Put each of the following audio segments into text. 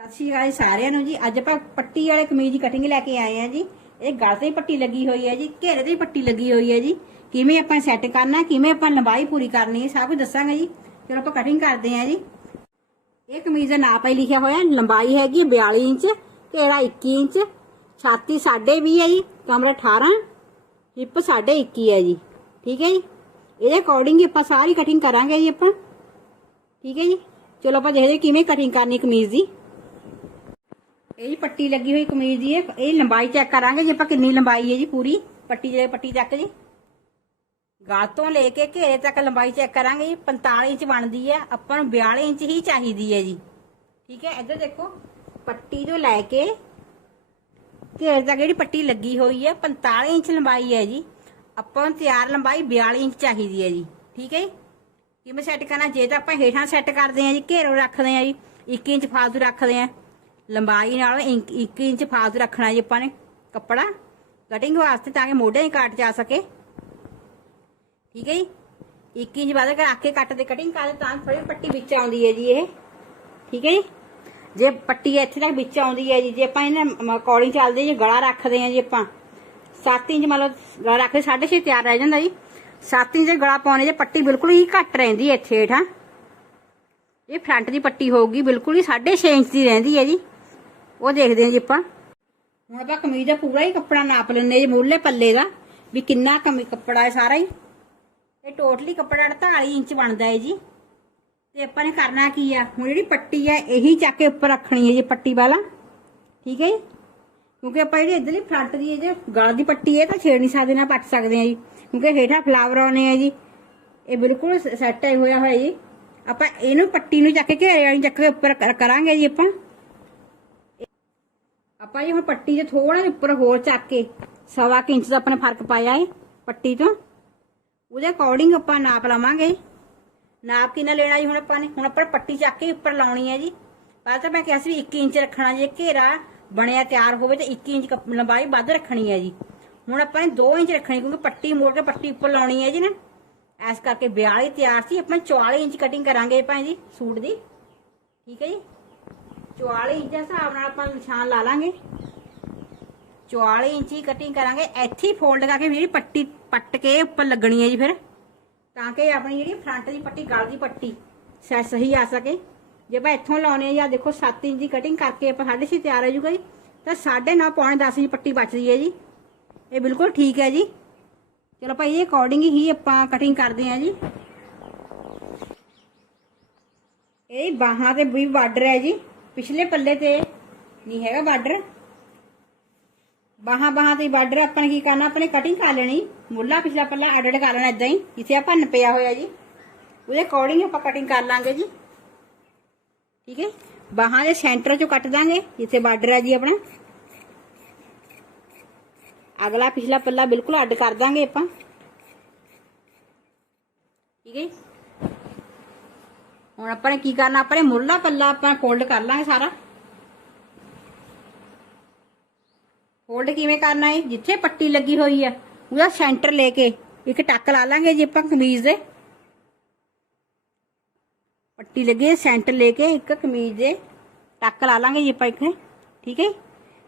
ਸਤਿ ਸ਼੍ਰੀ ਅਕਾਲ ਜੀ ਸਾਰਿਆਂ ਨੂੰ ਜੀ। ਅੱਜ ਆਪਾਂ ਪੱਟੀ ਵਾਲੇ ਕਮੀਜ਼ ਦੀ ਕਟਿੰਗ ਲੈ ਕੇ ਆਏ ਆ ਜੀ। ਇਹ ਗਲ ਤੇ ਪੱਟੀ ਲੱਗੀ ਹੋਈ ਹੈ ਜੀ, ਘੇਰੇ ਤੇ ਵੀ ਪੱਟੀ ਲੱਗੀ ਹੋਈ ਹੈ ਜੀ। ਕਿਵੇਂ ਆਪਾਂ ਸੈੱਟ ਕਰਨਾ, ਕਿਵੇਂ ਆਪਾਂ ਲੰਬਾਈ ਪੂਰੀ ਕਰਨੀ ਹੈ ਸਭ ਕੁਝ ਦੱਸਾਂਗੇ ਜੀ। ਚਲੋ ਆਪਾਂ ਕਟਿੰਗ ਕਰਦੇ ਆ ਜੀ। ਇਹ ਕਮੀਜ਼ ਦਾ ਨਾਪ ਹੈ ਲਿਖਿਆ ਹੋਇਆ, ਲੰਬਾਈ ਹੈਗੀ 42 ਇੰਚ, ਘੇਰਾ 21 ਇੰਚ, ਛਾਤੀ 20.5 ਹੈ ਜੀ, ਕਮਰ 18 ਹਿੱਪ 21 ਹੈ ਜੀ। ਠੀਕ ਹੈ ਜੀ? ਇਹਦੇ ਅਕੋਰਡਿੰਗ ਆਪਾਂ ਸਾਰੀ ਕਟਿੰਗ ਕਰਾਂਗੇ ਜੀ ਆਪਾਂ। ਠੀਕ ਹੈ ਜੀ? ਚਲੋ ਆਪਾਂ ਦੇਖਦੇ ਕਿਵੇਂ ਕਟਿੰਗ ਕਰਨੀ ਕਮੀਜ਼ ਦੀ। ਇਹ ਜੀ ਪੱਟੀ ਲੱਗੀ ਹੋਈ ਕਮੀਜ਼ ਦੀ ਹੈ ਇਹ ਲੰਬਾਈ ਚੈੱਕ ਕਰਾਂਗੇ ਜੀ ਆਪਾਂ ਕਿੰਨੀ ਲੰਬਾਈ ਹੈ ਜੀ ਪੂਰੀ। ਪੱਟੀ ਜਿਹੜੇ ਪੱਟੀ ਤੱਕ ਜੀ। ਗਾਲ ਤੋਂ ਲੈ ਕੇ ਘੇਰੇ ਤੱਕ ਲੰਬਾਈ ਚੈੱਕ ਕਰਾਂਗੇ ਜੀ 45 ਇੰਚ ਬਣਦੀ ਹੈ, ਆਪਾਂ ਨੂੰ 42 ਇੰਚ ਹੀ ਚਾਹੀਦੀ ਹੈ ਜੀ। ਠੀਕ ਹੈ, ਇੱਧਰ ਦੇਖੋ, ਪੱਟੀ ਤੋਂ ਲੈ ਕੇ ਘੇਰੇ ਤੱਕ ਜਿਹੜੀ ਪੱਟੀ ਲੱਗੀ ਹੋਈ ਹੈ 45 ਇੰਚ ਲੰਬਾਈ ਹੈ ਜੀ। ਆਪਾਂ ਨੂੰ ਤਿਆਰ ਲੰਬਾਈ 42 ਇੰਚ ਚਾਹੀਦੀ ਹੈ ਜੀ। ਠੀਕ ਹੈ ਜੀ? ਕਿਵੇਂ ਸੈੱਟ ਕਰਨਾ? ਜੇ ਤਾਂ ਆਪਾਂ ਹੇਠਾਂ ਸੈੱਟ ਕਰਦੇ ਆ ਜੀ, ਘੇਰੋ ਰੱਖਦੇ ਆ ਜੀ 1 ਇੰਚ ਫਾਲਤੂ ਰੱਖਦੇ ਆ ਲੰਬਾਈ ਨਾਲ 1 ਇੰਚ ਫਾਲਤੂ ਰੱਖਣਾ ਜੀ ਆਪਾਂ ਨੇ ਕੱਪੜਾ ਕਟਿੰਗ ਵਾਸਤੇ ਤਾਂ ਕਿ ਮੋਢੇ ਹੀ ਕੱਟ ਜਾ ਸਕੇ ਠੀਕ ਹੈ ਜੀ 1 ਇੰਚ ਬਾਅਦ ਕਰ ਕੇ ਕੱਟ ਦੇ ਕਟਿੰਗ ਕਰਦੇ ਤਾਂ ਥੋੜੀ ਪੱਟੀ ਵਿੱਚ ਆਉਂਦੀ ਹੈ ਜੀ ਇਹ ਠੀਕ ਹੈ ਜੀ ਜੇ ਪੱਟੀ ਇੱਥੇ ਤੱਕ ਵਿੱਚ ਆਉਂਦੀ ਹੈ ਜੀ ਜੇ ਆਪਾਂ ਇਹਨਾਂ ਅਕੋਰਡਿੰਗ ਚੱਲਦੇ ਜੀ ਗਲਾ ਰੱਖਦੇ ਆ ਜੀ ਆਪਾਂ 7 ਇੰਚ ਮਤਲਬ ਗਲਾ ਰੱਖਦੇ 6.5 ਤਿਆਰ ਰਹਿ ਜਾਂਦਾ ਜੀ 7 ਇੰਚ ਗਲਾ ਪਾਉਣੇ ਜੇ ਪੱਟੀ ਬਿਲਕੁਲ ਹੀ ਘੱਟ ਰਹਿੰਦੀ ਹੈ ਇੱਥੇ ਹੇਠਾਂ ਇਹ ਫਰੰਟ ਦੀ ਪੱਟੀ ਹੋਊਗੀ ਬਿਲਕੁਲ ਹੀ 6.5 ਇੰਚ ਦੀ ਰਹਿੰਦੀ ਹੈ ਜੀ ਉਹ ਦੇਖਦੇ ਹਾਂ ਜੀ ਆਪਾਂ। ਹੁਣ ਆਪਾਂ ਕਮੀਜ਼ ਦਾ ਪੂਰਾ ਹੀ ਕੱਪੜਾ ਨਾਪ ਲੈਂਦੇ ਜੀ ਮੂਲੇ ਪੱਲੇ ਦਾ। ਵੀ ਕਿੰਨਾ ਕਮੀ ਕੱਪੜਾ ਹੈ ਸਾਰਾ ਹੀ। ਇਹ ਟੋਟਲੀ ਕੱਪੜਾ 48 ਇੰਚ ਬਣਦਾ ਹੈ ਜੀ। ਤੇ ਆਪਾਂ ਨੇ ਕਰਨਾ ਕੀ ਆ, ਹੁਣ ਜਿਹੜੀ ਪੱਟੀ ਹੈ ਇਹੀ ਚੱਕ ਕੇ ਉੱਪਰ ਰੱਖਣੀ ਹੈ ਜੀ ਪੱਟੀ ਵਾਲਾ। ਠੀਕ ਹੈ ਜੀ? ਕਿਉਂਕਿ ਆਪਾਂ ਜਿਹੜੀ ਇਧਰਲੀ ਫਰੰਟ ਦੀ ਹੈ ਜੇ ਗਲ ਦੀ ਪੱਟੀ ਹੈ ਤਾਂ ਛੇੜ ਨਹੀਂ ਸਕਦੇ ਨਾ ਪੱਟ ਸਕਦੇ ਆ ਜੀ। ਕਿਉਂਕਿ ਹੇਠਾਂ ਫਲਾਵਰ ਆਉਣੇ ਆ ਜੀ। ਇਹ ਬਿਲਕੁਲ ਸੈੱਟ ਹੋਇਆ ਹੋਇਆ ਜੀ। ਆਪਾਂ ਇਹਨੂੰ ਪੱਟੀ ਨੂੰ ਚੱਕ ਕੇ ਘੇਰੇ ਵਾਲੀ ਚੱਕ ਕੇ ਉੱਪਰ ਕਰਾਂਗੇ ਜੀ ਆਪਾਂ। ਆਪਾਂ ਜੀ ਹੁਣ ਪੱਟੀ ਦੇ ਥੋੜਾ ਜਿਹਾ ਉੱਪਰ ਹੋਰ ਚੱਕ ਕੇ ਸਵਾ ਇੰਚ ਦਾ ਆਪਣੇ ਫ਼ਰਕ ਪਾਇਆ ਹੈ ਪੱਟੀ ਤੋਂ ਉਹਦੇ ਅਕੋਰਡਿੰਗ ਆਪਾਂ ਨਾਪ ਲਵਾਂਗੇ। ਨਾਪ ਕਿੰਨਾ ਲੈਣਾ ਜੀ ਹੁਣ ਆਪਾਂ ਨੇ? ਹੁਣ ਆਪਾਂ ਪੱਟੀ ਚੱਕ ਕੇ ਉੱਪਰ ਲਾਉਣੀ ਹੈ ਜੀ। ਪਹਿਲਾਂ ਤਾਂ ਮੈਂ ਕਿਹਾ ਸੀ 1 ਇੰਚ ਰੱਖਣਾ ਜੇ ਘੇਰਾ ਬਣਿਆ ਤਿਆਰ ਹੋਵੇ ਤਾਂ 1 ਇੰਚ ਲੰਬਾਈ ਵੱਧ ਰੱਖਣੀ ਹੈ ਜੀ। ਹੁਣ ਆਪਾਂ ਨੇ 2 ਇੰਚ ਰੱਖਣੀ ਕਿਉਂਕਿ ਪੱਟੀ ਮੋੜ ਕੇ ਪੱਟੀ ਉੱਪਰ ਲਾਉਣੀ ਹੈ ਜੀ ਨਾ। ਐਸ ਕਰਕੇ 42 ਤਿਆਰ ਸੀ। ਆਪਾਂ 44 ਇੰਚ ਕਟਿੰਗ ਕਰਾਂਗੇ ਭਾਈ ਜੀ ਸੂਟ ਦੀ। ਠੀਕ ਹੈ ਜੀ? 44 ਇੰਚ ਦੇ ਹਿਸਾਬ ਨਾਲ ਆਪਾਂ ਨਿਸ਼ਾਨ ਲਾ ਲਾਂਗੇ। 44 ਇੰਚ ਹੀ ਕਟਿੰਗ ਕਰਾਂਗੇ। ਇੱਥੇ ਫੋਲਡ ਕਰਕੇ ਜਿਹੜੀ ਪੱਟੀ ਪੱਟ ਕੇ ਉੱਪਰ ਲੱਗਣੀ ਹੈ ਜੀ ਫਿਰ। ਤਾਂ ਕਿ ਆਪਣੀ ਜਿਹੜੀ ਫਰੰਟ ਦੀ ਪੱਟੀ, ਗਲ ਦੀ ਪੱਟੀ ਸੈ ਸਹੀ ਆ ਸਕੇ। ਜੇ ਆਪਾਂ ਇੱਥੋਂ ਲਾਉਨੇ ਆ ਜਾਂ ਦੇਖੋ 7 ਇੰਚ ਦੀ ਕਟਿੰਗ ਕਰਕੇ ਆਪਾਂ 6.5 ਤਿਆਰ ਹੋ ਜੂਗਾ ਜੀ ਤਾਂ 9.5 ਪੌਣੇ 10 ਇੰਚ ਪੱਟੀ ਬਚਦੀ ਹੈ ਜੀ। ਇਹ ਬਿਲਕੁਲ ਠੀਕ ਹੈ ਜੀ। ਚਲੋ ਭਾਈ, ਇਹ ਅਕੋਰਡਿੰਗ ਹੀ ਆਪਾਂ ਕਟਿੰਗ ਕਰਦੇ ਆ ਜੀ। ਇਹ ਬਾਹਾਂ ਤੇ ਵੀ ਬਾਰਡਰ ਹੈ ਜੀ। ਪਿਛਲੇ ਪੱਲੇ ਤੇ ਨਹੀਂ ਹੈਗਾ ਬਾਰਡਰ ਬਾਹਾਂ ਬਾਹਾਂ ਤੇ ਬਾਰਡਰ ਆਪਾਂ ਨੇ ਕੀ ਕਰਨਾ ਆਪਣੇ ਕਟਿੰਗ ਕਰ ਲੈਣੀ ਮੁੱਲਾ ਪਿਛਲਾ ਪੱਲਾ ਅੱਡ ਅੱਡ ਕਰ ਲੈਣਾ ਇਦਾਂ ਹੀ ਜਿੱਥੇ ਆਪਾਂ ਪਿਆ ਹੋਇਆ ਜੀ ਉਹਦੇ ਅਕੋਰਡਿੰਗ ਆਪਾਂ ਕਟਿੰਗ ਕਰ ਲਾਂਗੇ ਜੀ ਠੀਕ ਹੈ ਬਾਹਾਂ ਦੇ ਸੈਂਟਰ ਚੋਂ ਕੱਟ ਦਾਂਗੇ ਜਿੱਥੇ ਬਾਰਡਰ ਹੈ ਜੀ ਆਪਣਾ ਅਗਲਾ ਪਿਛਲਾ ਪੱਲਾ ਬਿਲਕੁਲ ਅੱਡ ਕਰ ਦਾਂਗੇ ਆਪਾਂ ਠੀਕ ਹੈ ਜੀ? ਹੁਣ ਆਪਾਂ ਨੇ ਕੀ ਕਰਨਾ? ਆਪਾਂ ਨੇ ਮੁੱਢਲਾ ਪੱਲਾ, ਆਪਾਂ ਫੋਲਡ ਕਰ ਲਾਂਗੇ ਸਾਰਾ। ਫੋਲਡ ਕਿਵੇਂ ਕਰਨਾ ਹੈ ਜਿੱਥੇ ਪੱਟੀ ਲੱਗੀ ਹੋਈ ਹੈ ਉਹਦਾ ਸੈਂਟਰ ਲੈ ਕੇ ਇੱਕ ਟੱਕ ਲਾ ਲਾਂਗੇ ਜੀ ਆਪਾਂ ਕਮੀਜ਼ ਦੇ। ਪੱਟੀ ਲੱਗੇ ਸੈਂਟਰ ਲੈ ਕੇ ਇੱਕ ਕਮੀਜ਼ ਦੇ ਟੱਕ ਲਾ ਲਾਂਗੇ ਜੀ ਆਪਾਂ ਇੱਕ, ਠੀਕ ਹੈ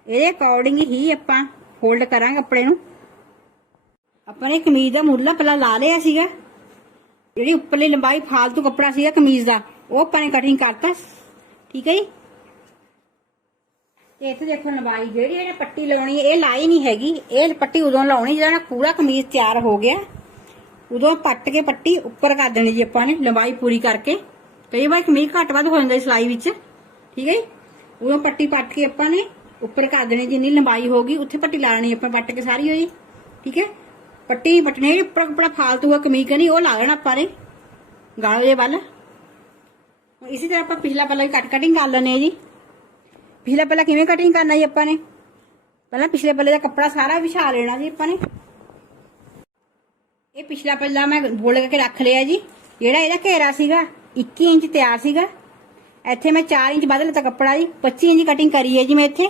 ਇਹਦੇ ਅਕੋਰਡਿੰਗ ਹੀ ਆਪਾਂ ਫੋਲਡ ਕਰਾਂਗੇ ਕੱਪੜੇ ਨੂੰ। ਆਪਾਂ ਨੇ ਕਮੀਜ਼ ਦਾ ਮੁੱਢਲਾ ਪੱਲਾ ਲਾ ਲਿਆ ਸੀਗਾ। ਜਿਹੜੀ ਉੱਪਰਲੀ ਲੰਬਾਈ ਫਾਲਤੂ ਕੱਪੜਾ ਸੀਗਾ ਕਮੀਜ਼ ਦਾ। ਉਹ ਆਪਾਂ ਨੇ ਕਟਿੰਗ ਕਰਤਾ। ਠੀਕ ਹੈ ਜੀ? ਤੇ ਇੱਥੇ ਦੇਖੋ ਲੰਬਾਈ ਜਿਹੜੀ ਇਹਨੇ ਪੱਟੀ ਲਾਉਣੀ ਇਹ ਲਾਈ ਨਹੀਂ ਹੈਗੀ। ਇਹ ਪੱਟੀ ਉਦੋਂ ਲਾਉਣੀ ਜਦੋਂ ਪੂਰਾ ਕਮੀਜ਼ ਤਿਆਰ ਹੋ ਗਿਆ। ਉਦੋਂ ਪੱਟ ਕੇ ਪੱਟੀ ਉੱਪਰ ਕਰ ਦੇਣੀ ਜੀ ਆਪਾਂ ਨੇ, ਲੰਬਾਈ ਪੂਰੀ ਕਰਕੇ। ਕਈ ਵਾਰ ਕਮੀਜ਼ ਘੱਟ ਵੱਧ ਹੋ ਜਾਂਦਾ ਜੀ ਸਿਲਾਈ ਵਿੱਚ। ਠੀਕ ਹੈ ਜੀ? ਉਦੋਂ ਪੱਟੀ ਪੱਟ ਕੇ ਆਪਾਂ ਨੇ ਉੱਪਰ ਕਰ ਦੇਣੀ, ਜਿੰਨੀ ਲੰਬਾਈ ਹੋਗੀ ਉੱਥੇ ਪੱਟੀ ਲਾਣੀ ਆਪਾਂ, ਪੱਟ ਕੇ ਸਾਰੀ ਹੋਈ। ਠੀਕ ਹੈ? ਪੱਟੀ ਪਟਨੇ ਜਿਹੜੀ ਉੱਪਰ ਕੱਪੜਾ ਫਾਲਤੂ ਆ ਕਮੀਜ਼ ਕਨੀ ਉਹ ਲਾ ਲੈਣਾ ਆਪਾਂ ਨੇ। ਗਾਲ ਦੇ ਵੱਲ। ਇਸੇ ਤਰ੍ਹਾਂ ਆਪਾਂ ਪਿਛਲਾ ਪੱਲਾ ਵੀ ਕੱਟ ਕਟਿੰਗ ਕਰ ਲੈਣੇ ਆ ਜੀ ਪਿਛਲਾ ਪੱਲਾ ਕਿਵੇਂ ਕਟਿੰਗ ਕਰਨਾ ਜੀ ਆਪਾਂ ਨੇ ਪਹਿਲਾਂ ਪਿਛਲੇ ਪੱਲੇ ਦਾ ਕੱਪੜਾ ਸਾਰਾ ਵਿਛਾ ਲੈਣਾ ਜੀ ਆਪਾਂ ਨੇ ਇਹ ਪਿਛਲਾ ਪੱਲਾ ਮੈਂ ਬੋਲ ਕੇ ਰੱਖ ਲਿਆ ਜੀ ਜਿਹੜਾ ਇਹਦਾ ਘੇਰਾ ਸੀਗਾ 21 ਇੰਚ ਤਿਆਰ ਸੀਗਾ ਇੱਥੇ ਮੈਂ 4 ਇੰਚ ਵੱਧ ਲਿੱਤਾ ਕੱਪੜਾ ਜੀ 25 ਇੰਚ ਕਟਿੰਗ ਕਰੀ ਹੈ ਜੀ ਮੈਂ ਇੱਥੇ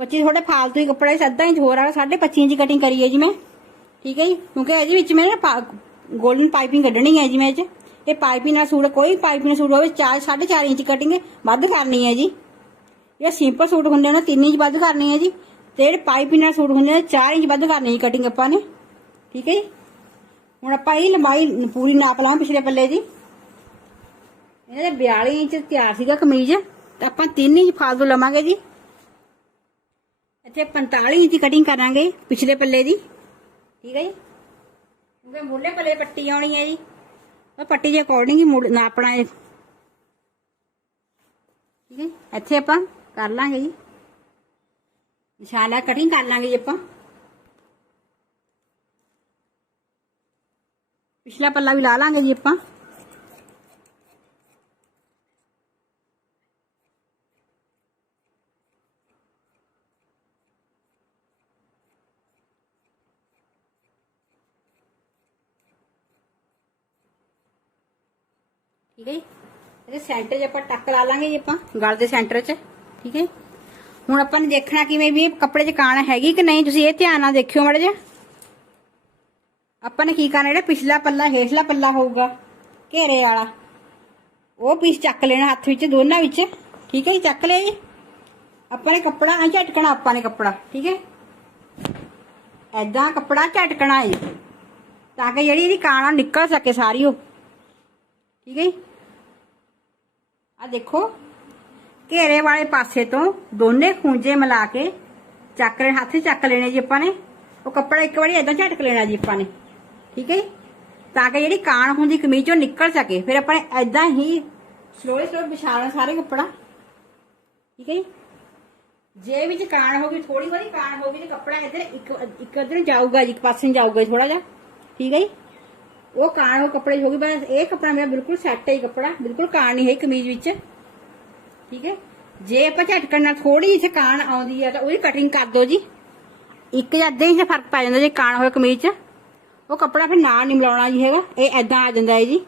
25 ਥੋੜੇ ਫਾਲਤੂ ਹੀ ਕੱਪੜਾ ਸੀ ਅੱਧਾ ਇੰਚ ਹੋਰ ਆ 25 ਇੰਚ ਕਟਿੰਗ ਕਰੀ ਹੈ ਜੀ ਮੈਂ ਠੀਕ ਹੈ ਜੀ ਕਿਉਂਕਿ ਇਹਦੇ ਵਿੱਚ ਮੈਂ ਨਾ 골ਡਨ ਪਾਈਪਿੰਗ ਕੱਢਣੀ ਹੈ ਜੀ ਮੈਂ ਇਹ 'ਚ ਇਹ ਪਾਈਪਿੰਗ ਨਾਲ ਸੂਟ, ਕੋਈ ਪਾਈਪਿੰਗ ਸੂਟ ਹੋਵੇ 4 4.5 ਇੰਚ ਕਟਿੰਗ ਵੱਧ ਕਰਨੀ ਹੈ ਜੀ। ਇਹ ਸਿੰਪਲ ਸੂਟ ਹੁੰਦੇ ਨੇ 3 ਇੰਚ ਵੱਧ ਕਰਨੀ ਹੈ ਜੀ। ਤੇ ਜਿਹੜੇ ਪਾਈਪਿੰਗ ਨਾਲ ਸੂਟ ਹੁੰਦੇ ਨੇ 4 ਇੰਚ ਵੱਧ ਕਰਨੀ ਹੈ ਕਟਿੰਗ ਆਪਾਂ ਨੇ। ਠੀਕ ਹੈ ਜੀ? ਹੁਣ ਆਪਾਂ ਇਹ ਲੰਬਾਈ ਪੂਰੀ ਨਾਪ ਲਾਂਗੇ ਪਿਛਲੇ ਪੱਲੇ ਦੀ ਇਹਦੇ 42 ਇੰਚ ਤਿਆਰ ਸੀਗਾ ਕਮੀਜ਼, ਤਾਂ ਆਪਾਂ 3 ਇੰਚ ਫਾਲਤੂ ਲਵਾਂਗੇ ਜੀ। ਇੱਥੇ 45 ਇੰਚ ਕਟਿੰਗ ਕਰਾਂਗੇ ਪਿਛਲੇ ਪੱਲੇ ਦੀ ਠੀਕ ਹੈ ਜੀ? ਕਿਉਂਕਿ ਮੁੱਢਲੇ ਪੱਲੇ ਪੱਟੀ ਆਉਣੀ ਹੈ ਜੀ। ਪੱਟੀ ਦੇ ਅਕੋਰਡਿੰਗ ਹੀ ਮੁੜ- ਨਾਪਣਾ ਹੈ ਠੀਕ ਹੈ? ਇੱਥੇ ਆਪਾਂ ਕਰ ਲਾਂਗੇ ਜੀ। ਨਿਸ਼ਾਨਾ ਕਟਿੰਗ ਕਰ ਲਾਂਗੇ ਜੀ ਆਪਾਂ। ਪਿਛਲਾ ਪੱਲਾ ਵੀ ਲਾ ਲਾਂਗੇ ਜੀ ਆਪਾਂ। ਠੀਕ ਹੈ ਇਹਦੇ ਸੈਂਟਰ 'ਚ ਆਪਾਂ ਟੱਕ ਲਾ ਲਾਂਗੇ ਜੀ ਆਪਾਂ, ਗਲ ਦੇ ਸੈਂਟਰ 'ਚ, ਠੀਕ ਹੈ? ਹੁਣ ਆਪਾਂ ਨੇ ਦੇਖਣਾ ਕਿਵੇਂ ਵੀ ਇਹ ਕੱਪੜੇ 'ਚ ਕਾਣ ਹੈਗੀ ਕਿ ਨਹੀਂ, ਤੁਸੀਂ ਇਹ ਧਿਆਨ ਨਾਲ ਦੇਖਿਓ ਮੜੇ ਜਿਹਾ। ਆਪਾਂ ਨੇ ਕੀ ਕਰਨਾ, ਜਿਹੜਾ ਪਿਛਲਾ ਪੱਲਾ, ਹੇਠਲਾ ਪੱਲਾ ਹੋਊਗਾ, ਘੇਰੇ ਵਾਲਾ, ਉਹ ਪੀਸ ਚੱਕ ਲੈਣਾ ਹੱਥ ਵਿੱਚ, ਦੋਨਾਂ ਵਿੱਚ, ਠੀਕ ਹੈ ਜੀ, ਚੱਕ ਲਿਆ ਜੀ। ਆਪਾਂ ਨੇ ਕੱਪੜਾ ਐਂ ਝਟਕਣਾ, ਆਪਾਂ ਨੇ ਕੱਪੜਾ, ਠੀਕ ਹੈ? ਐਦਾਂ ਕੱਪੜਾ ਝਟਕਣਾ ਹੈ ਜੀ, ਤਾਂ ਕਿ ਜਿਹੜੀ ਇਹਦੀ ਕਾਣਾ ਨਿਕਲ ਸਕੇ ਸਾਰੀ ਉਹ, ਠੀਕ ਹੈ ਜੀ? ਆ ਦੇਖੋ, ਘੇਰੇ ਵਾਲੇ ਪਾਸੇ ਤੋਂ ਦੋਨੇ ਖੂੰਜੇ ਮਿਲਾ ਕੇ ਚੱਕ ਲੈ ਹੱਥ ਚੱਕ ਲੈਣੇ ਜੀ ਆਪਾਂ ਨੇ। ਉਹ ਕੱਪੜਾ ਇੱਕ ਵਾਰੀ ਏਦਾਂ ਝਟਕ ਲੈਣਾ ਜੀ ਆਪਾਂ ਨੇ, ਠੀਕ ਹੈ ਜੀ? ਤਾਂ ਕਿ ਜਿਹੜੀ ਕਾਣ ਹੁੰਦੀ ਕਮੀਜ਼ ਉਹ ਨਿਕਲ ਸਕੇ। ਫਿਰ ਆਪਾਂ ਨੇ ਏਦਾਂ ਹੀ ਸਲੋਲੀ ਸਲੋ ਵਿਛਾਣਾ ਸਾਰੇ ਕੱਪੜਾ। ਠੀਕ ਹੈ ਜੀ? ਜੇ ਵਿੱਚ ਕਾਣ ਗਈ ਥੋੜੀ ਥੋੜੀ ਕਾਣ ਹੋਗੀ ਤੇ ਕੱਪੜਾ ਇੱਧਰ ਇੱਕ ਇੱਕ ਇੱਧਰ ਜਾਊਗਾ ਜੀ, ਇੱਕ ਪਾਸੇ ਨੂੰ ਜਾਊਗਾ ਥੋੜਾ ਜਿਹਾ। ਠੀਕ ਹੈ ਜੀ? ਉਹ ਕਾਣ ਉਹ ਕੱਪੜੇ 'ਚ ਹੋਗੀ ਬਸ ਇਹ ਕੱਪੜਾ ਮੇਰਾ ਬਿਲਕੁਲ ਸੈੱਟ ਹੈ ਜੀ ਕੱਪੜਾ, ਬਿਲਕੁਲ ਕਾਣ ਨਹੀਂ ਹੈ ਕਮੀਜ਼ ਵਿੱਚ। ਠੀਕ ਹੈ? ਜੇ ਆਪਾਂ ਝਟਕਣ ਨਾਲ ਥੋੜੀ ਜਿਹੀ ਕਾਣ ਆਉਂਦੀ ਹੈ ਤਾਂ ਉਹਦੀ ਕਟਿੰਗ ਕਰ ਦਿਓ ਜੀ। ਇੱਕ ਜਾਂ ਅੱਧੇ ਇੰਚ ਫ਼ਰਕ ਪੈ ਜਾਂਦਾ ਜੇ ਕਾਣ ਹੋਏ ਕਮੀਜ਼ 'ਚ। ਉਹ ਕੱਪੜਾ ਫਿਰ ਨਾਲ ਨਹੀਂ ਮਿਲਾਉਣਾ ਜੀ ਹੈਗਾ, ਇਹ ਐਦਾਂ ਆ ਜਾਂਦਾ ਹੈ ਜੀ।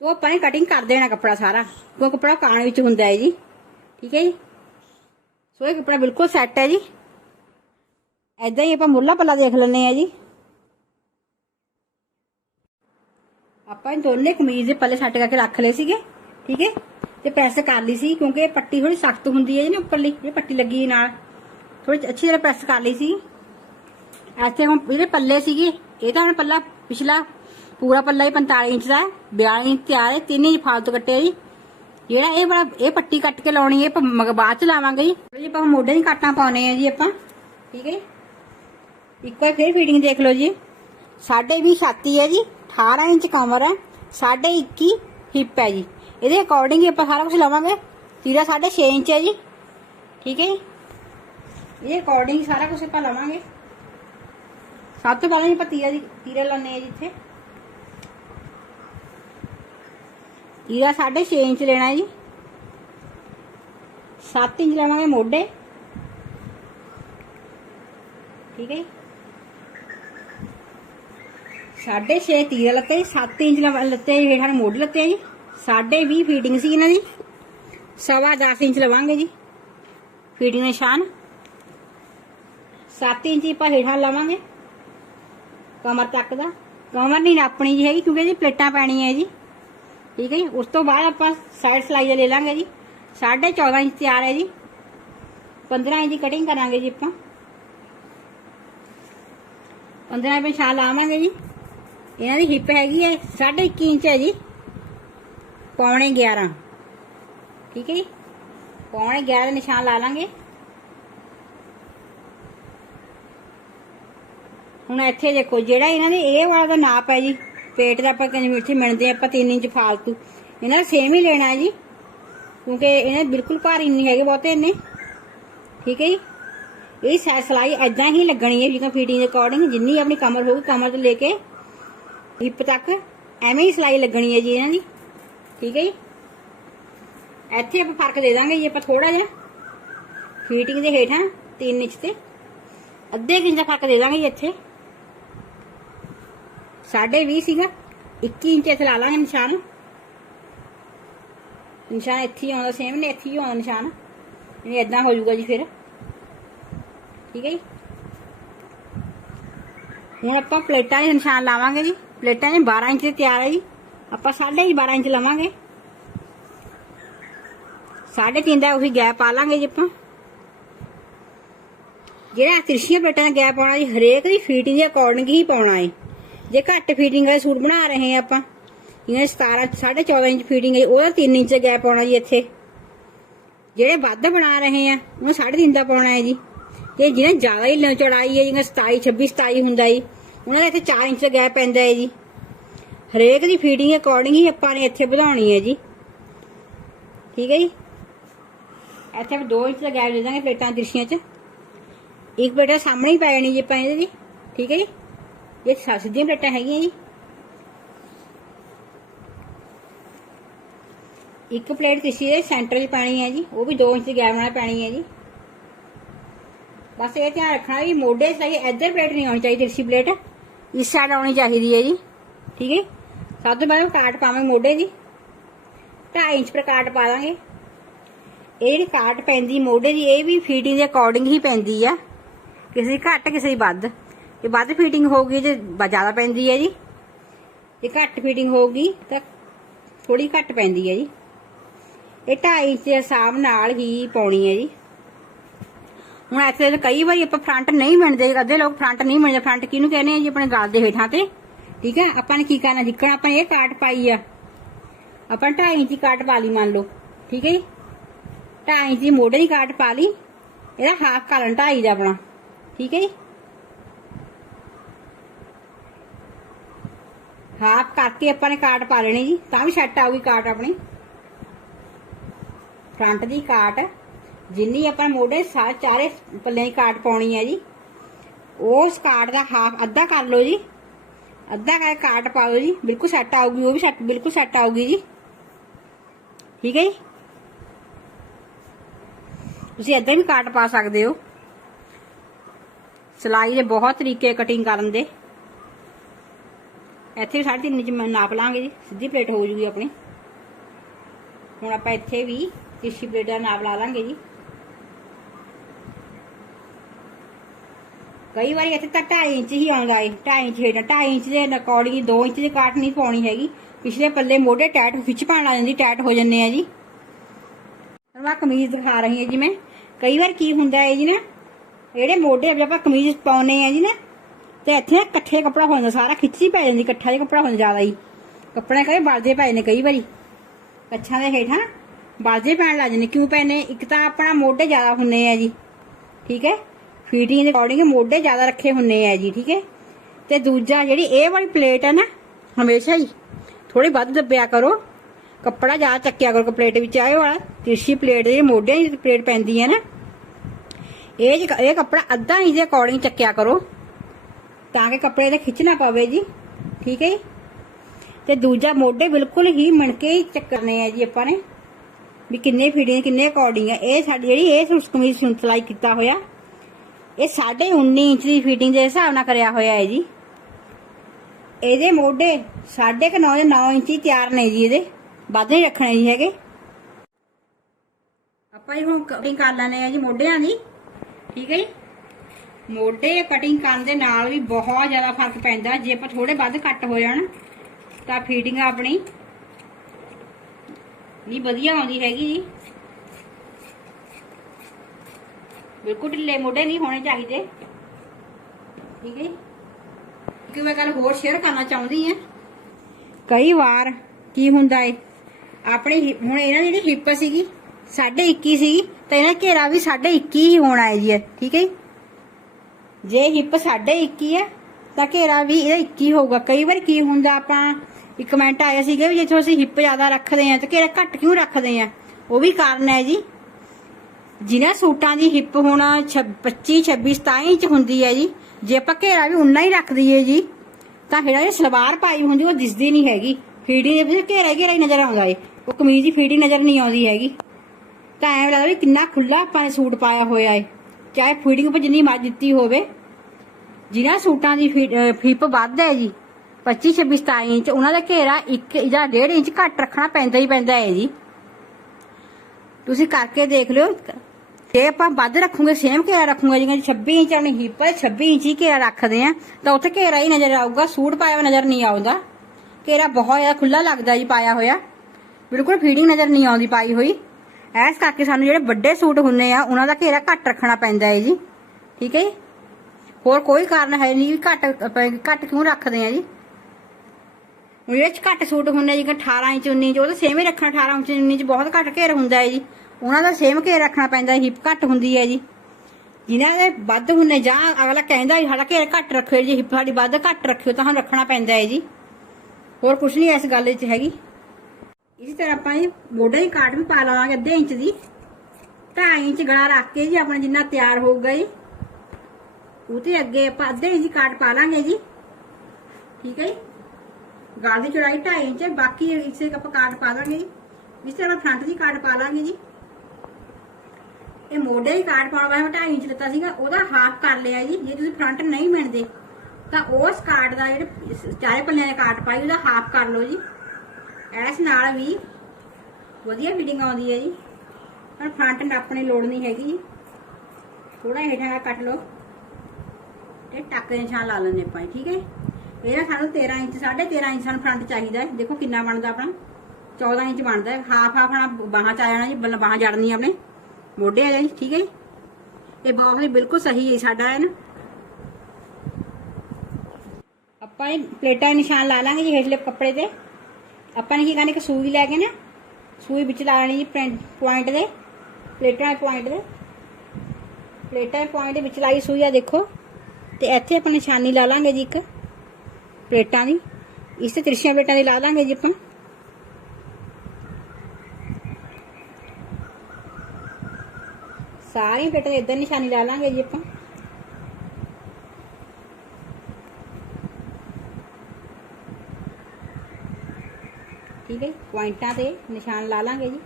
ਤੋਂ ਆਪਾਂ ਨੇ ਕਟਿੰਗ ਕਰ ਦੇਣਾ ਕੱਪੜਾ ਸਾਰਾ ਉਹ ਕੱਪੜਾ ਕਾਣ ਵਿੱਚ ਹੁੰਦਾ ਹੈ ਜੀ। ਠੀਕ ਹੈ ਜੀ? ਸੋ ਇਹ ਕੱਪੜਾ ਬਿਲਕੁਲ ਸੈੱਟ ਹੈ ਜੀ। ਐਦਾਂ ਹੀ ਆਪਾਂ ਮੁੱਲਾ ਪੱਲਾ ਦੇਖ ਲੈਂਦੇ ਆ ਜੀ। ਆਪਾਂ ਇਹ ਦੋਨੇ ਕਮੀਜ਼ ਦੇ ਪੱਲੇ ਸੈੱਟ ਕਰਕੇ ਰੱਖ ਲਏ ਸੀਗੇ, ਠੀਕ ਹੈ? ਤੇ ਪ੍ਰੈਸ ਕਰ ਲਈ ਸੀ ਕਿਉਂਕਿ ਇਹ ਪੱਟੀ ਥੋੜੀ ਸਖਤ ਹੁੰਦੀ ਹੈ ਜੀ ਨਾ ਉੱਪਰਲੀ, ਇਹ ਪੱਟੀ ਲੱਗੀ ਹੈ ਨਾਲ। ਥੋੜੀ ਅੱਛੀ ਤਰ੍ਹਾਂ ਪ੍ਰੈਸ ਕਰ ਲਈ ਸੀ। ਇੱਥੇ ਹੁਣ ਜਿਹੜੇ ਪੱਲੇ ਸੀਗੇ, ਇਹ ਤਾਂ ਹੁਣ ਪੱਲਾ ਪਿਛਲਾ ਪੂਰਾ ਪੱਲਾ ਹੀ 45 ਇੰਚ ਦਾ ਹੈ 42 ਇੰਚ ਤਿਆਰ ਹੈ 3 ਇੰਚ ਫਾਲਤੂ ਕੱਟਿਆ ਜੀ। ਜਿਹੜਾ ਇਹ ਬੜਾ, ਇਹ ਪੱਟੀ ਕੱਟ ਕੇ ਲਾਉਣੀ ਹੈ, ਆਪਾਂ ਮਗ, ਬਾਅਦ ਚ ਲਾਵਾਂਗੇ ਜੀ। ਜੀ ਆਪਾਂ ਮੋਢੇ ਦੀ ਕਾਟਾਂ ਪਾਉਣੇ ਆ ਜੀ ਆਪਾਂ, ਠੀਕ ਹੈ ਜੀ? ਇੱਕ ਵਾਰ ਫੇਰ ਫੀਟਿੰਗ ਦੇਖ ਲਓ ਜੀ। ਸਾਢੇ ਵੀ ਛਾਤੀ ਹੈ ਜੀ। 18 ਇੰਚ ਕਮਰ ਹੈ, ਸਾਢੇ 21 ਹਿੱਪ ਹੈ ਜੀ। ਇਹਦੇ ਅਕੋਰਡਿੰਗ ਹੀ ਆਪਾਂ ਸਾਰਾ ਕੁਝ ਲਵਾਂਗੇ। ਤੀਰਾ ਸਾਢੇ 6 ਇੰਚ ਹੈ ਜੀ। ਠੀਕ ਹੈ ਜੀ? ਇਹਦੇ ਅਕੋਰਡਿੰਗ ਸਾਰਾ ਕੁਝ ਆਪਾਂ ਲਵਾਂਗੇ। ਸਭ ਤੋਂ ਪਹਿਲਾਂ ਆਪਾਂ ਤੀਰਾ ਦੀ ਤੀਰਾ ਲਾਉਂਦੇ ਆ ਜੀ ਇੱਥੇ। ਤੀਰਾ ਸਾਢੇ 6 ਇੰਚ ਲੈਣਾ ਹੈ ਜੀ। 7 ਇੰਚ ਲਵਾਂਗੇ ਮੋਢੇ। ਠੀਕ ਹੈ ਜੀ? ਸਾਢੇ 6 ਤੀਰਾ ਲੱਤੇ ਜੀ 7 ਇੰਚ ਲਵਾ- ਲੱਤੇ ਜੀ ਹੇਠਾਂ ਨੂੰ ਮੋਢੇ ਲੱਤੇ ਆ ਜੀ ਸਾਢੇ 20 ਫੀਟਿੰਗ ਸੀ ਇਹਨਾਂ ਦੀ ਸਵਾ 10 ਇੰਚ ਲਵਾਂਗੇ ਜੀ ਫੀਟਿੰਗ ਨਿਸ਼ਾਨ 7 ਇੰਚ ਹੀ ਆਪਾਂ ਹੇਠਾਂ ਲਾਵਾਂਗੇ ਕਮਰ ਤੱਕ ਦਾ ਕਮਰ ਨਹੀਂ ਨਾਪਣੀ ਜੀ ਹੈਗੀ ਕਿਉਂਕਿ ਇਹਦੀ ਪਲੇਟਾਂ ਪੈਣੀਆਂ ਜੀ ਠੀਕ ਹੈ ਜੀ ਉਸ ਤੋਂ ਬਾਅਦ ਆਪਾਂ ਸਾਈਡ ਸਲਾਈ ਦਾ ਲੈ ਲਾਂਗੇ ਜੀ 14.5 ਇੰਚ ਤਿਆਰ ਹੈ ਜੀ 15 ਇੰਚ ਦੀ ਕਟਿੰਗ ਕਰਾਂਗੇ ਜੀ ਆਪਾਂ 15 ਇੰਚ ਛਾਲ ਲਾਵਾਂਗੇ ਜੀ ਇਹਨਾਂ ਦੀ ਹਿੱਪ ਹੈਗੀ ਹੈ 21 ਇੰਚ ਹੈ ਜੀ। ਪੌਣੇ 11 ਠੀਕ ਹੈ ਜੀ? ਪੌਣੇ 11 ਦਾ ਨਿਸ਼ਾਨ ਲਾ ਲਾਂਗੇ। ਹੁਣ ਇੱਥੇ ਦੇਖੋ, ਜਿਹੜਾ ਇਹਨਾਂ ਦੇ ਇਹ ਵਾਲਾ ਦਾ ਨਾਪ ਹੈ ਜੀ, ਪੇਟ ਦਾ ਆਪਾਂ ਕਿੰਨੇ ਇੱਥੇ ਮਿਲਦੇ ਆ, ਆਪਾਂ 3 ਇੰਚ ਫਾਲਤੂ। ਇਹਨਾਂ ਦਾ ਸੇਮ ਹੀ ਲੈਣਾ ਹੈ ਜੀ, ਕਿਉਂਕਿ ਇਹਨੇ ਬਿਲਕੁਲ ਭਾਰੀ ਨਹੀਂ ਹੈਗੇ ਬਹੁਤੇ ਇਹਨੇ ਠੀਕ ਹੈ ਜੀ? ਇਹ ਸੈ- ਸਲਾਈ ਐਦਾਂ ਹੀ ਲੱਗਣੀ ਹੈ ਜਿਵੇਂ ਫੀਟਿੰਗ ਦੇ ਅਕੋਰਡਿੰਗ ਜਿੰਨੀ ਆਪਣੀ ਕਮਰ ਹੋਊਗੀ ਕਮਰ ਤੋਂ ਲੈ ਕੇ ਹਿੱਪ ਤੱਕ? ਐਵੇਂ ਹੀ ਸਲਾਈ ਲੱਗਣੀ ਹੈ ਜੀ ਇਹਨਾਂ ਦੀ। ਠੀਕ ਹੈ ਜੀ? ਇੱਥੇ ਆਪਾਂ ਫ਼ਰਕ ਦੇ ਦਾਂਗੇ ਜੀ ਆਪਾਂ ਥੋੜਾ ਜਿਹਾ। ਫੀਟਿੰਗ ਦੇ ਹੇਠਾਂ 3 ਇੰਚ ਤੇ। ਅੱਧੇ ਕੁ ਇੰਚ ਦਾ ਫ਼ਰਕ ਦੇ ਦਾਂਗੇ ਜੀ ਇੱਥੇ। ਸਾਢੇ 20 ਸੀਗਾ। 21 ਇੰਚ ਇੱਥੇ ਲਾ ਲਾਂਗੇ ਨਿਸ਼ਾਨ। ਨਿਸ਼ਾਨ ਇੱਥੇ ਹੀ ਆਉਂਦਾ ਸੇਮ ਨੇ, ਇੱਥੇ ਹੀ ਆਉਂਦਾ ਨਿਸ਼ਾਨ। ਇਹ ਇਦਾਂ ਹੋ ਜਾਊਗਾ ਜੀ ਫਿਰ। ਠੀਕ ਹੈ ਜੀ? ਹੁਣ ਆਪਾਂ ਪਲੇਟਾਂ ਦੇ ਨਿਸ਼ਾਨ ਲਾਵਾਂਗੇ ਜੀ। ਪਲੇਟਾਂ ਦੇ 12 ਇੰਚ ਦੇ ਤਿਆਰ ਹੈ ਜੀ। ਆਪਾਂ ਸਾਢੇ ਹੀ 12 ਇੰਚ ਲਵਾਂਗੇ। ਸਾਢੇ ਤਿੰਨ ਦਾ ਉਹੀ ਗੈਪ ਪਾ ਲਾਂਗੇ ਜੀ ਆਪਾਂ। ਜਿਹੜਾ ਤਿਰਛੀਆਂ ਪਲੇਟਾਂ ਦਾ ਗੈਪ ਪਾਉਣਾ ਜੀ, ਹਰੇਕ ਦੀ ਫੀਟਿੰਗ ਦੇ ਅਕੋਰਡਿੰਗ ਹੀ ਪਾਉਣਾ ਹੈ। ਜੇ ਘੱਟ ਫਿਟਿੰਗ ਵਾਲੇ ਸੂਟ ਬਣਾ ਰਹੇ ਆ ਆਪਾਂ, ਜਿਵੇਂ 17 14.5 ਇੰਚ ਫਿਟਿੰਗ ਹੈ ਉਹਦਾ 3 ਇੰਚ ਦਾ ਗੈਪ ਪਾਉਣਾ ਜੀ ਇੱਥੇ। ਜਿਹੜੇ ਵੱਧ ਬਣਾ ਰਹੇ ਆ ਉਹ 3.5 ਦਾ ਪਾਉਣਾ ਹੈ ਜੀ। ਤੇ ਜਿਹਨੇ ਜ਼ਿਆਦਾ ਹੀ ਲ- ਚੌੜਾਈ ਹੈ ਜਿਵੇਂ 27 26 27 ਹੁੰਦਾ ਜੀ ਉਹਨਾਂ ਦਾ ਇੱਥੇ 4 ਇੰਚ ਦਾ ਗੈਪ ਪੈਂਦਾ ਹੈ ਜੀ। ਹਰੇਕ ਦੀ ਫੀਡਿੰਗ ਅਕੋਰਡਿੰਗ ਹੀ ਆਪਾਂ ਨੇ ਇੱਥੇ ਵਧਾਉਣੀ ਹੈ ਜੀ। ਠੀਕ ਹੈ ਜੀ? ਇੱਥੇ 2 ਇੰਚ ਦਾ ਗੈਪ ਦੇ ਦਾਂਗੇ ਪਲੇਟਾਂ ਦ੍ਰਿਸ਼ੀਆਂ 'ਚ। ਇੱਕ ਪਲੇਟ ਸਾਹਮਣੇ ਹੀ ਪੈ ਜਾਣੀ ਜੀ ਆਪਾਂ ਇਹਦੇ ਜੀ ਠੀਕ ਹੈ ਜੀ? ਇਹ ਸਿੱਧੀਆਂ ਪਲੇਟਾਂ ਹੈਗੀਆਂ ਜੀ। ਇੱਕ ਪਲੇਟ ਤਿਸੀ ਦੇ ਸੈਂਟਰ 'ਚ ਪਾਣੀ ਹੈ ਜੀ। ਉਹ ਵੀ 2 ਇੰਚ ਦੀ ਗੈਪ ਨਾਲ ਪੈਣੀ ਹੈ ਜੀ। ਬਸ ਇਹ ਧਿਆਨ ਰੱਖਣਾ ਵੀ ਮੋਢੇ ਸਹੀ ਇੱਧਰ ਪਲੇਟ ਨਹੀਂ ਆਉਣੀ ਚਾਹੀਦੀ ਤਿਰਛੀ ਪਲੇਟ। ਇਸ ਸਾਈਡ ਆਉਣੀ ਚਾਹੀਦੀ ਹੈ ਜੀ। ਠੀਕ ਹੈ ਸਭ ਤੋਂ ਪਹਿਲਾਂ ਕਾਟ ਪਾਵਾਂਗੇ ਮੋਢੇ ਦੀ। 2.5 ਇੰਚ ਪਰ ਕਾਟ ਪਾ ਦਾਂਗੇ। ਇਹ ਜਿਹੜੀ ਕਾਟ ਪੈਂਦੀ ਮੋਢੇ ਦੀ, ਇਹ ਵੀ ਫੀਟਿੰਗ ਦੇ ਅਕੋਰਡਿੰਗ ਹੀ ਪੈਂਦੀ ਆ ਕਿਸੇ ਦੀ ਘੱਟ, ਕਿਸੇ ਦੀ ਵੱਧ। ਜੇ ਵੱਧ ਫੀਟਿੰਗ ਹੋਊਗੀ ਤੇ ਜ਼ਿਆਦਾ ਪੈਂਦੀ ਹੈ ਜੀ। ਜੇ ਘੱਟ ਫੀਟਿੰਗ ਹੋਊਗੀ, ਤਾਂ ਥੋੜੀ ਘੱਟ ਪੈਂਦੀ ਹੈ ਜੀ। ਇਹ 2.5 ਇੰਚ ਦੇ ਹਿਸਾਬ ਨਾਲ ਹੀ ਪਾਉਣੀ ਹੈ ਜੀ। ਹੁਣ ਇੱਥੇ ਕਈ ਵਾਰੀ ਆਪਾਂ ਫਰੰਟ ਨਹੀਂ ਬਣਦੇ ਅੱਧੇ ਲੋਕ ਫਰੰਟ ਨਹੀਂ ਬਣਦੇ ਫਰੰਟ ਕਿਹਨੂੰ ਕਹਿੰਦੇ ਆ ਜੀ ਆਪਣੇ ਗਲ ਦੇ ਹੇਠਾਂ ਤੇ? ਠੀਕ ਹੈ, ਆਪਾਂ ਨੇ ਕੀ ਕਰਨਾ ਜਿੱਕਣ ਆਪਾਂ ਨੇ ਇਹ ਕਾਟ ਪਾਈ ਆ। ਆਪਾਂ 2.5 ਇੰਚ ਦੀ ਕਾਟ ਪਾ ਲਈ ਮੰਨ ਲਓ, ਠੀਕ ਹੈ ਜੀ? 2.5 ਇੰਚ ਦੀ ਮੋਢੇ ਦੀ ਕਾਟ ਪਾ ਲਈ, ਇਹਦਾ ਹਾਫ ਕਾਲਨ 2.5 ਦਾ ਆਪਣਾ, ਠੀਕ ਹੈ ਜੀ? ਹਾਫ ਕਰਕੇ ਆਪਾਂ ਨੇ ਕਾਟ ਪਾ ਲੈਣੀ ਜੀ, ਤਾਂ ਵੀ ਛੱਟ ਆਊਗੀ ਕਾਟ ਆਪਣੀ। ਫਰੰਟ ਦੀ ਕਾਟ ਜਿੰਨੀ ਆਪਾਂ ਮੋਢੇ ਸਾ ਚਾਰੇ ਪੱਲੇ ਦੀ ਕਾਟ ਪਾਉਣੀ ਹੈ ਜੀ, ਉਸ ਕਾਟ ਦਾ ਹਾਫ ਅੱਧਾ ਕਰ ਲਓ ਜੀ, ਅੱਧਾ ਕਰ ਕਾਟ ਪਾ ਲਓ ਜੀ, ਬਿਲਕੁਲ ਸੈੱਟ ਆਊਗੀ, ਉਹ ਵੀ ਸੈੱਟ ਬਿਲਕੁਲ ਸੈੱਟ ਆਊਗੀ ਜੀ। ਠੀਕ ਹੈ ਜੀ? ਤੁਸੀਂ ਏਦਾਂ ਵੀ ਕਾਟ ਪਾ ਸਕਦੇ ਹੋ। ਸਿਲਾਈ ਦੇ ਬਹੁਤ ਤਰੀਕੇ ਕਟਿੰਗ ਕਰਨ ਦੇ। ਇੱਥੇ ਵੀ ਸਾਢੇ ਤਿੰਨ ਇੰਚ ਨਾਪ ਲਾਂਗੇ ਜੀ, ਸਿੱਧੀ ਪਲੇਟ ਹੋ ਜੂਗੀ ਆਪਣੀ। ਹੁਣ ਆਪਾਂ ਇੱਥੇ ਵੀ ਤਿਰਛੀ ਪਲੇਟ ਦਾ ਨਾਪ ਲਾ ਲਾਂਗੇ ਜੀ। ਕਈ ਵਾਰੀ ਇੱਥੇ ਤਾਂ 2.5 ਇੰਚ ਹੀ ਆਉਂਦਾ ਏ 2.5 ਇੰਚ ਹੇਠਾਂ 2.5 ਇੰਚ ਦੇ ਅਕੋਰਡਿੰਗ 2 ਇੰਚ ਦੀ ਕਾਟ ਨਹੀਂ ਪਾਉਣੀ ਹੈਗੀ। ਪਿਛਲੇ ਪੱਲੇ ਮੋਢੇ ਟੈਟ ਖਿੱਚ ਪਾਣ ਆ ਜਾਂਦੀ, ਟੈਟ ਹੋ ਜੰਨੇ ਆ ਜੀ। ਮੈਂ ਕਮੀਜ਼ ਦਿਖਾ ਰਹੀ ਹਾਂ ਜੀ ਮੈਂ। ਕਈ ਵਾਰ ਕੀ ਹੁੰਦਾ ਹੈ ਜੀ ਨਾ, ਜਿਹੜੇ ਮੋਢੇ ਆਪਾਂ ਕਮੀਜ਼ ਪਾਉਨੇ ਆ ਜੀ ਨਾ, ਤੇ ਇੱਥੇ ਨਾ ਇਕੱਠੇ ਕੱਪੜਾ ਹੋ ਜਾਂਦਾ, ਸਾਰਾ ਖਿੱਚੀ ਪੈ ਜਾਂਦੀ, ਇਕੱਠਾ ਜਿਹਾ ਕੱਪੜਾ ਹੋ ਜਾਂਦਾ ਜ਼ਿਆਦਾ ਹੀ। ਕੱਪੜੇ ਕਈ ਬਲਦੇ ਪੈ ਜਾਂਦੇ ਕਈ ਵਾਰੀ। ਕੱਛਾਂ ਦੇ ਹੇਠਾਂ ਬਲਦੇ ਪੈਣ ਲੱਗ ਜਾਂਦੇ, ਕਿਉਂ ਪੈਣੇ ਇੱਕ ਤਾਂ ਆਪਣਾ ਮੋਢੇ ਜ਼ਿਆਦਾ ਹੁੰਨੇ ਆ ਜੀ। ਠੀਕ ਹੈ? ਫੀਟਿੰਗ ਦੇ ਅਕੋਰਡਿੰਗ ਮੋਢੇ ਜ਼ਿਆਦਾ ਰੱਖੇ ਹੁੰਨੇ ਆ ਜੀ, ਠੀਕ ਹੈ? ਤੇ ਦੂਜਾ ਜਿਹੜੀ ਇਹ ਵਾਲੀ ਪਲੇਟ ਹੈ ਨਾ, ਹਮੇਸ਼ਾ ਹੀ ਥੋੜੀ ਵੱਧ ਦੱਬਿਆ ਕਰੋ। ਕੱਪੜਾ ਜ਼ਿਆਦਾ ਚੱਕਿਆ ਕਰੋ ਪਲੇਟ ਵਿੱਚ ਆਏ ਵਾਲਾ ਤਿਰਛੀ ਪਲੇਟ ਦੇ ਮੋਢਿਆਂ ਦੀ ਪਲੇਟ ਪੈਂਦੀ ਹੈ ਨਾ। ਇਹ ਇਹ ਕੱਪੜਾ ਅੱਧਾ ਇੰਚ ਦੇ ਅਕੋਰਡਿੰਗ ਚੱਕਿਆ ਕਰੋ, ਤਾਂ ਕਿ ਕੱਪੜੇ ਤੇ ਖਿੱਚ ਨਾ ਪਵੇ ਜੀ, ਠੀਕ ਹੈ ਜੀ? ਤੇ ਦੂਜਾ ਮੋਢੇ ਬਿਲਕੁਲ ਹੀ ਮਣ ਕੇ ਹੀ ਚੱਕਰਨੇ ਆ ਜੀ ਆਪਾਂ ਨੇ। ਵੀ ਕਿੰਨੇ ਫੀਟਿੰਗ ਕਿੰਨੇ ਅਕੋਰਡਿੰਗ ਹੈ ਇਹ ਸਾਡੀ ਜਿਹੜੀ, ਇਹ ਸੂਟ ਸਿਲਾਈ ਕੀਤਾ ਹੋਇਆ। ਇਹ 19.5 ਇੰਚ ਦੀ ਫਿਟਿੰਗ ਦੇ ਹਿਸਾਬ ਨਾਲ ਕਰਿਆ ਹੋਇਆ ਹੈ ਜੀ। ਇਹਦੇ ਮੋਢੇ 9.5 ਦੇ 9 ਇੰਚ ਤਿਆਰ ਨੇ ਜੀ ਇਹਦੇ। ਵੱਧ ਨਹੀਂ ਰੱਖਣੇ ਜੀ ਹੈਗੇ। ਆਪਾਂ ਜੀ ਹੁਣ ਕਟਿੰਗ ਕਰ ਲੈਣੇ ਆ ਜੀ ਮੋਢਿਆਂ ਦੀ। ਠੀਕ ਹੈ ਜੀ? ਮੋਢੇ ਕਟਿੰਗ ਕਰਨ ਦੇ ਨਾਲ ਵੀ ਬਹੁਤ ਜ਼ਿਆਦਾ ਫ਼ਰਕ ਪੈਂਦਾ। ਜੇ ਆਪਾਂ ਥੋੜੇ ਵੱਧ ਕੱਟ ਹੋ ਜਾਣ, ਤਾਂ ਫੀਟਿੰਗ ਆਪਣੀ ਨਹੀਂ ਵਧੀਆ ਆਉਂਦੀ ਹੈਗੀ ਜੀ। ਬਿਲਕੁਲ ਢਿੱਲੇ ਮੋਢੇ ਨਹੀਂ ਹੋਣੇ ਚਾਹੀਦੇ। ਠੀਕ ਹੈ ਜੀ? ਮੈਂ ਗੱਲ ਹੋਰ ਸ਼ੇਅਰ ਕਰਨਾ ਚਾਹੁੰਦੀ ਹਾਂ। ਕਈ ਵਾਰ ਕੀ ਹੁੰਦਾ ਏ, ਆਪਣੀ ਹੁਣ ਇਹਨਾਂ ਦੀ ਜਿਹੜੀ ਹਿੱਪ ਸੀਗੀ 21 ਸੀਗੀ, ਤਾਂ ਇਹਨਾਂ ਘੇਰਾ ਵੀ 21 ਹੀ ਹੋਣਾ ਹੈ ਜੀ ਠੀਕ ਹੈ ਜੇ? ਹਿੱਪ 21 ਹੈ, ਤਾਂ ਘੇਰਾ ਵੀ ਇਹਦਾ 21 ਹੋਊਗਾ। ਕਈ ਵਾਰ ਕੀ ਹੁੰਦਾ ਆਪਾਂ, ਇੱਕ ਕਮੈਂਟ ਆਇਆ ਸੀਗਾ ਵੀ ਜੇ ਅਸੀਂ ਹਿੱਪ ਜ਼ਿਆਦਾ ਰੱਖਦੇ ਆ, ਤਾਂ ਘੇਰਾ ਘੱਟ ਕਿਉਂ ਰੱਖਦੇ ਆ? ਉਹ ਵੀ ਕਾਰਨ ਹੈ ਜੀ। ਜਿਨ੍ਹਾਂ ਸੂਟਾਂ ਦੀ ਹਿੱਪ ਹੁਣ 25 26 27 ਇੰਚ ਹੁੰਦੀ ਹੈ ਜੀ। ਜੇ ਆਪਾਂ ਘੇਰਾ ਵੀ ਉਨਾ ਹੀ ਰੱਖ ਦਈਏ ਜੀ, ਤਾਂ ਜਿਹੜਾ ਇਹ ਸਲਵਾਰ ਪਾਈ ਹੁੰਦੀ ਉਹ ਦਿਸਦੀ ਨਹੀਂ ਹੈਗੀ। ਫੀਡੀ ਦੇ ਵਿੱਚ ਘੇਰਾ ਘੇਰਾ ਹੀ ਨਜ਼ਰ ਆਉਂਦਾ ਏ। ਉਹ ਕਮੀਜ਼ ਦੀ ਫੀਡੀ ਨਜ਼ਰ ਨਹੀਂ ਆਉਂਦੀ ਹੈਗੀ। ਤਾਂ ਐਂ ਲੱਗਦਾ ਵੀ ਕਿੰਨਾ ਖੁੱਲਾ ਆਪਾਂ ਨੇ ਸੂਟ ਪਾਇਆ ਹੋਇਆ ਏ। ਚਾਹੇ ਫੀਡਿੰਗ ਉੱਪਰ ਜਿੰਨੀ ਮਰਜ਼ੀ ਦਿੱਤੀ ਹੋਵੇ। ਜਿਨ੍ਹਾਂ ਸੂਟਾਂ ਦੀ ਫਿੱਪ ਵੱਧ ਹੈ ਜੀ 25 26 27 ਇੰਚ, ਉਹਨਾਂ ਦਾ ਘੇਰਾ 1 ਜਾਂ 1.5 ਇੰਚ ਘੱਟ ਰੱਖਣਾ ਪੈਂਦਾ ਹੀ ਪੈਂਦਾ ਹੈ ਜੀ। ਤੁਸੀਂ ਕਰਕੇ ਦੇਖ ਲਿਓ। ਜੇ ਆਪਾਂ ਵੱਧ ਰੱਖੂਗੇ ਸੇਮ ਘੇਰਾ ਰੱਖੂਗੇ ਜਿਵੇਂ 26 ਇੰਚ ਆਪਣੀ ਹਿੱਪ ਹੈ 26 ਇੰਚ ਹੀ ਘੇਰਾ ਰੱਖਦੇ ਆ ਤਾਂ ਉੱਥੇ ਘੇਰਾ ਹੀ ਨਜ਼ਰ ਆਊਗਾ ਸੂਟ ਪਾਇਆ ਹੋਇਆ ਨਜ਼ਰ ਨਹੀਂ ਆਉਂਦਾ। ਘੇਰਾ ਬਹੁਤ ਜ਼ਿਆਦਾ ਖੁੱਲਾ ਲੱਗਦਾ ਜੀ ਪਾਇਆ ਹੋਇਆ। ਬਿਲਕੁਲ ਫੀਡਿੰਗ ਨਜ਼ਰ ਨਹੀਂ ਆਉਂਦੀ ਪਾਈ ਹੋਈ। ਐਸ ਕਰਕੇ ਸਾਨੂੰ ਜਿਹੜੇ ਵੱਡੇ ਸੂਟ ਹੁੰਦੇ ਆ ਉਹਨਾਂ ਦਾ ਘੇਰਾ ਘੱਟ ਰੱਖਣਾ ਪੈਂਦਾ ਹੈ ਜੀ। ਠੀਕ ਹੈ ਜੀ? ਹੋਰ ਕੋਈ ਕਾਰਨ ਹੈ ਨਹੀਂ ਵੀ ਘੱਟ ਘੱਟ ਕਿਉਂ ਰੱਖਦੇ ਆ ਜੀ? ਹੁਣ ਜਿਹੜੇ ਚ ਘੱਟ ਸੂਟ ਹੁੰਦੇ ਆ, ਜਿਵੇਂ 18 ਇੰਚ 19 ਇੰਚ ਉਹ ਤਾਂ ਸੇਮ ਹੀ ਰੱਖਣਾ 18 ਇੰਚ 19 ਇੰਚ ਬਹੁਤ ਘੱਟ ਘੇਰ ਹੁੰਦਾ ਹੈ ਜੀ। ਉਹਨਾਂ ਦਾ ਸੇਮ ਘੇਰ ਰੱਖਣਾ ਪੈਂਦਾ ਹਿੱਪ ਘੱਟ ਹੁੰਦੀ ਹੈ ਜੀ। ਜਿਨ੍ਹਾਂ ਦੇ ਵੱਧ ਹੁੰਦੇ, ਜਾਂ ਅਗਲਾ ਕਹਿੰਦਾ ਵੀ ਸਾਡਾ ਘੇਰ ਘੱਟ ਰੱਖਿਓ ਜੀ ਹਿੱਪ ਸਾਡੀ ਵੱਧ ਘੱਟ ਰੱਖਿਓ, ਤਾਂ ਸਾਨੂੰ ਰੱਖਣਾ ਪੈਂਦਾ ਹੈ ਜੀ। ਹੋਰ ਕੁਝ ਨਹੀਂ ਇਸ ਗੱਲ ਵਿੱਚ ਹੈਗੀ। ਇਸੇ ਤਰ੍ਹਾਂ ਆਪਾਂ ਇਹ ਮੋਢੇ ਦੀ ਕਾਟ ਵੀ ਪਾ ਲਵਾਂਗੇ ਅੱਧੇ ਇੰਚ ਦੀ। 2.5 ਇੰਚ ਗਲਾ ਰੱਖ ਕੇ ਜੀ ਆਪਣਾ ਜਿੰਨਾ ਤਿਆਰ ਹੋਊਗਾ ਜੀ। ਉਹਦੇ ਅੱਗੇ ਆਪਾਂ ਅੱਧੇ ਇੰਚ ਦੀ ਕਾਟ ਪਾ ਲਾਂਗੇ ਜੀ। ਠੀਕ ਹੈ ਜੀ? ਗਲ ਦੀ ਚੌੜਾਈ 2.5 ਇੰਚ ਬਾਕੀ ਇਸੇ ਆਪਾਂ ਕਾਟ ਪਾ ਦਾਂਗੇ ਜੀ। ਇਸ ਤਰ੍ਹਾਂ ਫਰੰਟ ਦੀ ਕਾਟ ਪਾ ਲਾਂਗੇ ਜੀ। ਇਹ ਮੋਢੇ ਹੀ ਕਾਟ ਪਾਉਣ ਵਾਸਤੇ ਮੈਂ 2.5 ਇੰਚ ਲਿੱਤਾ ਸੀਗਾ ਉਹਦਾ ਹਾਫ ਕਰ ਲਿਆ ਜੀ। ਜੇ ਤੁਸੀਂ ਫਰੰਟ ਨਹੀਂ ਮਿਣਦੇ ਤਾਂ ਉਸ ਕਾਟ ਦਾ ਜਿਹੜੇ ਚਾਰੇ ਪੱਲਿਆਂ ਦੇ ਕਾਟ ਪਾਈ ਉਹਦਾ ਹਾਫ ਕਰ ਲਓ ਜੀ। ਇਸ ਨਾਲ ਵੀ ਵਧੀਆ ਫਿਟਿੰਗ ਆਉਂਦੀ ਹੈ ਜੀ। ਪਰ ਫਰੰਟ ਨਾਪਣੇ ਲੋੜ ਨਹੀਂ ਹੈਗੀ ਜੀ। ਥੋੜਾ ਹੇਠਾਂ ਕੱਟ ਲਓ। ਤੇ ਟੱਕ ਦੇ ਨਿਸ਼ਾਨ ਲਾ ਲੈਣੇ ਆਪਾਂ ਜੀ, ਠੀਕ ਹੈ ਇਹਦਾ ਸਾਨੂੰ 13 ਇੰਚ 13.5 ਇੰਚ ਸਾਨੂੰ ਫਰੰਟ ਚਾਹੀਦਾ ਹੈ ਦੇਖੋ ਕਿੰਨਾ ਬਣਦਾ ਆਪਣਾ। 14 ਇੰਚ ਬਣਦਾ ਹੈ। ਹਾਫ ਹਾਫ ਆਪਣਾ ਬਾਹਾਂ ਚ ਆ ਜਾਣਾ ਜੀ ਬਾਹਾਂ ਜੜਨੀ ਆਪਣੇ। ਮੋਢੇ ਆ ਜਾਣੀ ਠੀਕ ਹੈ ਜੀ? ਇਹ ਬਾਹਾਂ ਵੀ ਬਿਲਕੁਲ ਸਹੀ ਹੈ ਸਾਡਾ ਹੈ ਨਾ। ਆਪਾਂ ਇਹ ਪਲੇਟਾਂ ਦੇ ਨਿਸ਼ਾਨ ਲਾ ਲਾਂਗੇ ਜੀ, ਹੇਠਲੇ ਕੱਪੜੇ ਤੇ। ਆਪਾਂ ਨੇ ਕੀ ਕਰਨਾ ਕਿ ਸੂਈ ਲੈ ਕੇ ਨਾ, ਸੂਈ ਵਿੱਚ ਲਾ ਲੈਣੀ ਜੀ ਪੁਆਇੰਟ ਦੇ, ਪਲੇਟਾਂ ਦੇ ਪੁਆਇੰਟ ਦੇ। ਪਲੇਟਾਂ ਦੇ ਪੁਆਇੰਟ ਵਿੱਚ ਲਾਈ ਸੂਈ ਆ ਦੇਖੋ। ਤੇ ਇੱਥੇ ਆਪਾਂ ਨਿਸ਼ਾਨੀ ਲਾ ਲਾਂਗੇ ਜੀ ਇੱਕ, ਪਲੇਟਾਂ ਦੀ। ਇਸ ਤੇ ਤਿਰਛੀਆਂ ਪਲੇਟਾਂ ਦੀ ਲਾ ਲਾਂਗੇ ਜੀ ਆਪਾਂ। ਸਾਰੀਆਂ ਪਲੇਟਾਂ ਦੇ ਇਦਾਂ ਨਿਸ਼ਾਨੀ ਲਾ ਲਾਂਗੇ ਜੀ ਆਪਾਂ। ਠੀਕ ਹੈ ਪੁਆਇੰਟਾਂ ਤੇ ਨਿਸ਼ਾਨ ਲਾ ਲਾਂਗੇ ਜੀ।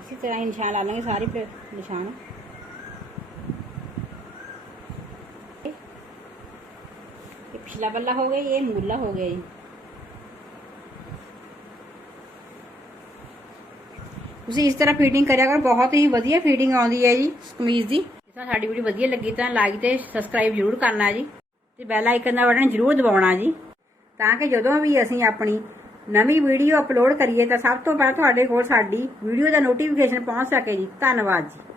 ਇਸੇ ਤਰ੍ਹਾਂ ਹੀ ਨਿਸ਼ਾਨ ਲਾ ਲਾਂਗੇ ਸਾਰੇ ਪਲੇ- ਨਿਸ਼ਾਨ ਬੱਲਾ ਹੋ ਗਿਆ ਇਹ ਮੂਲਾ ਹੋ ਗਿਆ ਜੀ। ਤੁਸੀਂ ਇਸ ਤਰ੍ਹਾਂ ਫੀਡਿੰਗ ਕਰਿਆ ਕਰੋ, ਬਹੁਤ ਹੀ ਵਧੀਆ ਫੀਡਿੰਗ ਆਉਂਦੀ ਹੈ ਜੀ, ਕਮੀਜ਼ ਦੀ। ਜੇ ਸਾਡੀ ਵੀਡੀਓ ਵਧੀਆ ਲੱਗੀ ਤਾਂ ਲਾਈਕ ਤੇ ਸਬਸਕ੍ਰਾਈਬ ਜ਼ਰੂਰ ਕਰਨਾ ਜੀ, ਤੇ ਬੈਲ ਆਈਕਨ ਦਾ ਬਟਨ ਜ਼ਰੂਰ ਦਬਾਉਣਾ ਜੀ। ਤਾਂ ਕਿ ਜਦੋਂ ਵੀ ਅਸੀਂ ਆਪਣੀ ਨਵੀਂ ਵੀਡੀਓ ਅਪਲੋਡ ਕਰੀਏ ਤਾਂ ਸਭ ਤੋਂ ਪਹਿਲਾਂ ਤੁਹਾਡੇ ਕੋਲ ਸਾਡੀ ਵੀਡੀਓ ਦਾ ਨੋਟੀਫਿਕੇਸ਼ਨ ਪਹੁੰਚ ਸਕੇ ਜੀ। ਧੰਨਵਾਦ ਜੀ।